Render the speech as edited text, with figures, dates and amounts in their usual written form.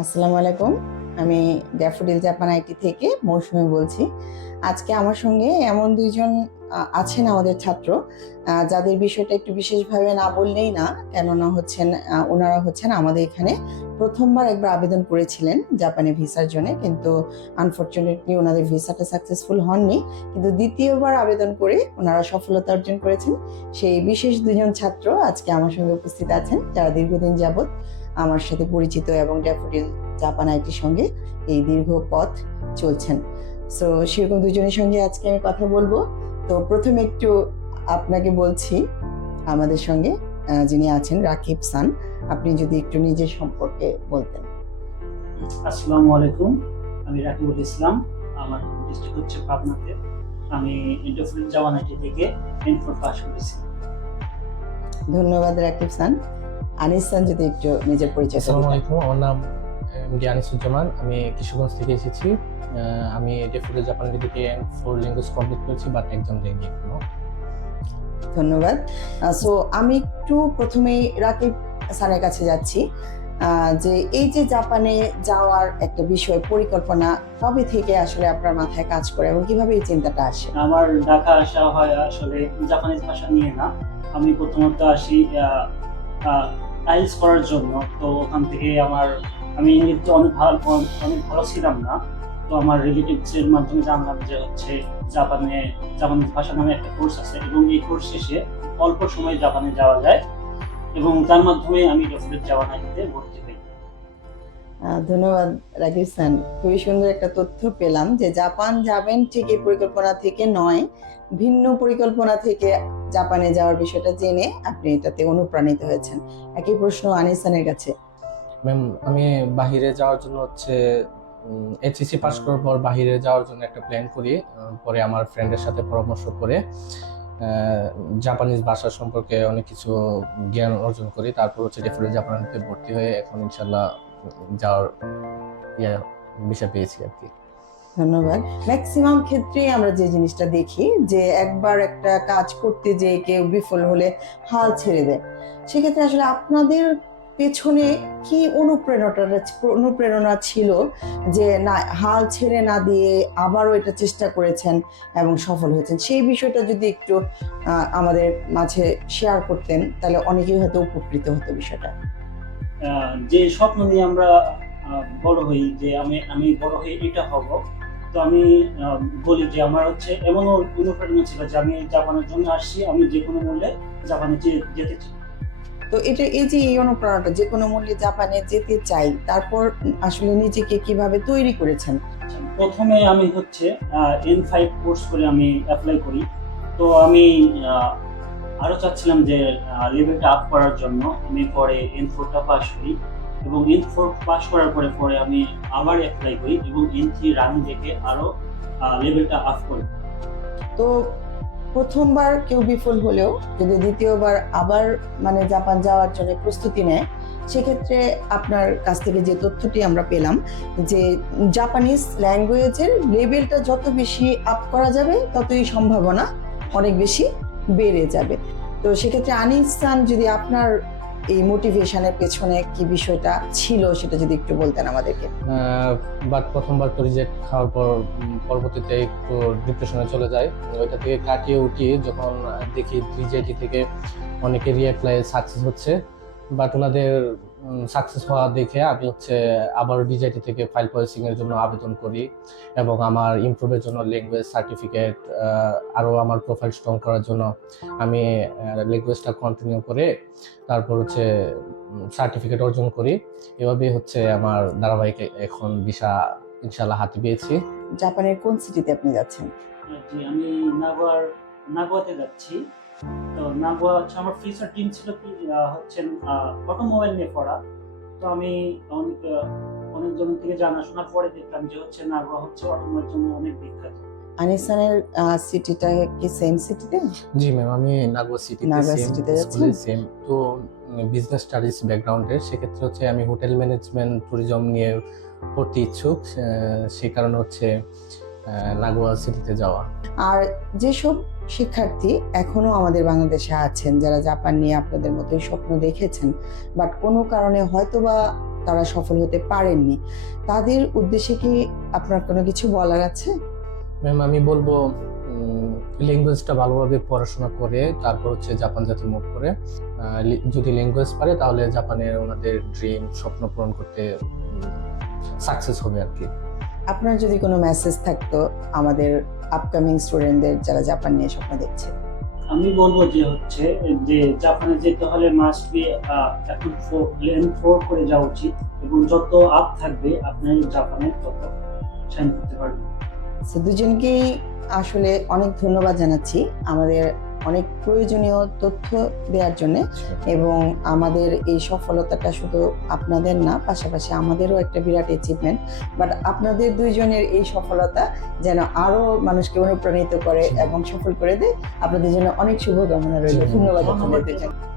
আসসালামু আলাইকুম। আমি ড্যাফোডিল জাপান আইটি থেকে মৌসুমী বলছি। আজকে আমার সঙ্গে এমন দুইজন আছেন আমাদের ছাত্র, যাদের বিষয়টা একটু বিশেষভাবে না বললেই না। কেননা ওনারা হচ্ছেন আমাদের এখানে প্রথমবার একবার আবেদন করেছিলেন জাপানে ভিসার জন্য, কিন্তু আনফরচুনেটলি ওনাদের ভিসাটা সাকসেসফুল হননি। কিন্তু দ্বিতীয়বার আবেদন করে ওনারা সফলতা অর্জন করেছেন। সেই বিশেষ দুজন ছাত্র আজকে আমার সঙ্গে উপস্থিত আছেন, যারা দীর্ঘদিন যাবৎ আমার সাথে পরিচিত এবং ড্যাফোডিল জাপান আইটির সঙ্গে এই দীর্ঘ পথ চলছেন। সো সেরকম দুজনের সঙ্গে আজকে আমি কথা বলবো। তো প্রথমে একটু আপনাকে বলছি, আমাদের সঙ্গে যিনি আছেন রাকিব সান, আপনি যদি একটু নিজের সম্পর্কে বলতেন। আসসালামু আলাইকুম, আমি রাকিবুল ইসলাম। আমার ডিস্ট্রিক্ট হচ্ছে পাবনাতে। আমি ড্যাফোডিল জাপান আইটি থেকে N4 পাস করেছি। ধন্যবাদ রাকিব সান। আনিস সান যদি একটু নিজের পরিচয়। আসসালামু আলাইকুম, আমার নাম এমডি আনিসুজ্জামান। আমি কিশোরগঞ্জ থেকে এসেছি। আমি ড্যাফোডিল জাপান আইটি থেকে N4 ল্যাঙ্গুয়েজ কমপ্লিট করেছি, বাট এক্সাম দেইনি এখনো। ধন্যবাদ। সো আমি একটু প্রথমেই রাকিব স্যারের কাছে যাচ্ছি, যে এই যে জাপানে যাওয়ার একটা বিষয় পরিকল্পনা কবে থেকে আসলে আপনার মাথায় কাজ করে এবং কিভাবে এই চিন্তাটা আসে? আমার ঢাকা আসা হয় আসলে জাপানিজ ভাষা নিয়ে না। আমি প্রথমত আসি আইএলটিএস করার জন্য। তো ওখান থেকে আমি ইংরেজিতে অনেক ভালো ছিলাম না। তো আমার রিলেটিভস এর মাধ্যমে জানলাম যে জাপানিজ ভাষা নামে একটা কোর্স আছে, এবং এই কোর্স শেষে অল্প সময়ে জাপানে যাওয়া যায়, এবং তার মাধ্যমে আমি ড্যাফোডিল জাপান আইটিতে ভর্তি হই। ধন্যবাদ রাকিব স্যার, খুবই সুন্দর একটা তথ্য পেলাম যে জাপান যাবেন ঠিক এই পরিকল্পনা থেকে নয়, ভিন্ন পরিকল্পনা থেকে জাপানে যাওয়ার বিষয়টা জেনে আপনি এটাতে অনুপ্রাণিত হয়েছেন। একই প্রশ্ন আনিস স্যারের কাছে। ম্যাম, আমি বাহিরে যাওয়ার জন্য এইচএসসি পাস করার পর বাহিরে যাওয়ার জন্য একটা প্ল্যান করি। পরে আমার ফ্রেন্ডের সাথে পরামর্শ করে জাপানিজ ভাষা সম্পর্কে অনেক কিছু জ্ঞান অর্জন করি। তারপর ড্যাফোডিল জাপান আইটিতে ভর্তি হয়ে এখন ইনশাল্লাহ যাওয়ার বিষয় পেয়েছি আর কি। ধন্যবাদ। ম্যাক্সিমাম ক্ষেত্রেই আমরা যে জিনিসটা দেখি যে একবার একটা কাজ করতে যে কেউ বিফল হলে হাল ছেড়ে দেয়। সেক্ষেত্রে আসলে আপনাদের পেছনে কি অনুপ্রেরণা ছিল যে না, হাল ছেড়ে না দিয়ে আবারও এটা চেষ্টা করেছেন এবং সফল হয়েছেন? সেই বিষয়টা যদি একটু আমাদের মাঝে শেয়ার করতেন, তাহলে অনেকেই হয়তো উপকৃত হতো বিষয়টা। যে স্বপ্ন নিয়ে আমরা বড় হই, যে আমি বড় হয়ে এটা হব, তো আমি বলি যে আমার এমন অনুপ্রেরণা ছিল যে আমি জাপানের জন্য আসছি, আমি যে কোনো মূল্যে জাপানে যেতে চাই। তো এই যে এই অনুপ্রেরণাটা, যে কোনো মূল্যে জাপানে যেতে চাই, তারপর আসলে নিজেকে কিভাবে তৈরি করেছেন? প্রথমে আমি N5 কোর্স করে আমি অ্যাপ্লাই করি। তো আমি আরো চাচ্ছিলাম যে লেভেলটা আপ করার জন্য। আমি পরে N4টা পাস করি, এবং N4 পাস করার পরে আমি আবার অ্যাপ্লাই করি, এবং N3 রানিং দেখে আরো লেভেলটা আপ করি। তো প্রথমবার কেউ বিফল হলেও যদি দ্বিতীয়বার আবার জাপান যাওয়ার জন্য প্রস্তুতি নেয়, সেক্ষেত্রে আপনার কাছ থেকে যে তথ্যটি আমরা পেলাম যে জাপানিজ ল্যাঙ্গুয়েজের লেভেলটা যত বেশি আপ করা যাবে ততই সম্ভাবনা অনেক বেশি বেড়ে যাবে। তো সেক্ষেত্রে আনিস খান, যদি আপনার এই মোটিভেশনের পেছনে কি বিষয়টা ছিল সেটা যদি একটু বলতেন আমাদেরকে। বাট প্রথমবার তো রিজেক্ট খাওয়ার পর পরবর্তীতে একটু ডিপ্রেশনে চলে যায়। ওইটা থেকে কাটিয়ে উঠিয়ে যখন দেখি ডিজেটি থেকে অনেকে রিঅ্যাপ্লাই সাকসেস হচ্ছে, বাট ওনাদের সাকসেস হওয়া দেখে আমি আবার ডিজাইটি থেকে ফাইল প্রসেসিং এর জন্য আবেদন করি, এবং আমার ইমপ্রুভের জন্য ল্যাঙ্গুয়েজ সার্টিফিকেট, আরও আমার প্রোফাইল স্ট্রং করার জন্য আমি ল্যাঙ্গুয়েজটা কন্টিনিউ করে তারপর সার্টিফিকেট অর্জন করি। এভাবে আমার ধারাবাহিক এখন ভিসা ইনশাল্লাহ হাতে পেয়েছি। জাপানের কোন সিটিতে আপনি যাচ্ছেন? জি, আমি নাগোয়াতে যাচ্ছি। তো নাগোয়া আমার ফিউচার ড্রিম ছিল কি অটোমোবাইল নিয়ে পড়া। তো আমি অনেকজন থেকে জানাশোনার পরে দেখলাম যে নাগোয়া অটোমোবাইলের জন্য অনেক বিখ্যাত। আনিসানের সিটিটা কি সেম সিটিতে? জি ম্যাম, আমি নাগোয়া সিটিতে যাচ্ছি। তো বিজনেস স্টাডিজ ব্যাকগ্রাউন্ডের, সেক্ষেত্রে আমি হোটেল ম্যানেজমেন্ট ট্যুরিজম নিয়ে পড়তে ইচ্ছুক। সেই কারণে নাগোয়া সিটিতে যাওয়া। আর যেসব শিক্ষার্থী এখনো আমাদের বাংলাদেশে আছেন যারা জাপান নিয়ে আপনাদের মতোই স্বপ্ন দেখেছেন, বাট কোনো কারণে হয়তোবা তারা সফল হতে পারেননি, তাদের উদ্দেশ্যে কি আপনার কোনো কিছু বলার আছে? ম্যাম আমি বলবো ল্যাঙ্গুয়েজটা ভালোভাবে পড়াশোনা করে তারপর হচ্ছে জাপান যাতে মুভ করে, যদি ল্যাঙ্গুয়েজ পারে তাহলে জাপানের ওনাদের ড্রিম স্বপ্ন পূরণ করতে সাকসেস হবে আর কি। আপনার যদি কোনো মেসেজ থাকতো আমাদের আপকামিং স্টুডেন্টদের যারা জাপান নিয়ে স্বপ্ন দেখছে? আমি বলবো যে হচ্ছে যে জাপানে যেতে হলে মাস্ট বি এখন লেন 4 করে যাওয়া উচিত, এবং যত আপ থাকবে আপনার জাপানে তত শাইন করতে পারবেন। তো দুজনকেই আসলে অনেক ধন্যবাদ জানাচ্ছি আমাদের অনেক প্রয়োজনীয় তথ্য দেওয়ার জন্য, এবং আমাদের এই সফলতাটা শুধু আপনাদের না, পাশাপাশি আমাদেরও একটা বিরাট অ্যাচিভমেন্ট। বাট আপনাদের দুইজনের এই সফলতা যেন আরো মানুষকে অনুপ্রাণিত করে এবং সফল করে দেয়। আপনাদের জন্য অনেক শুভকামনা রইল। ধন্যবাদ আপনাদের দুজনকে।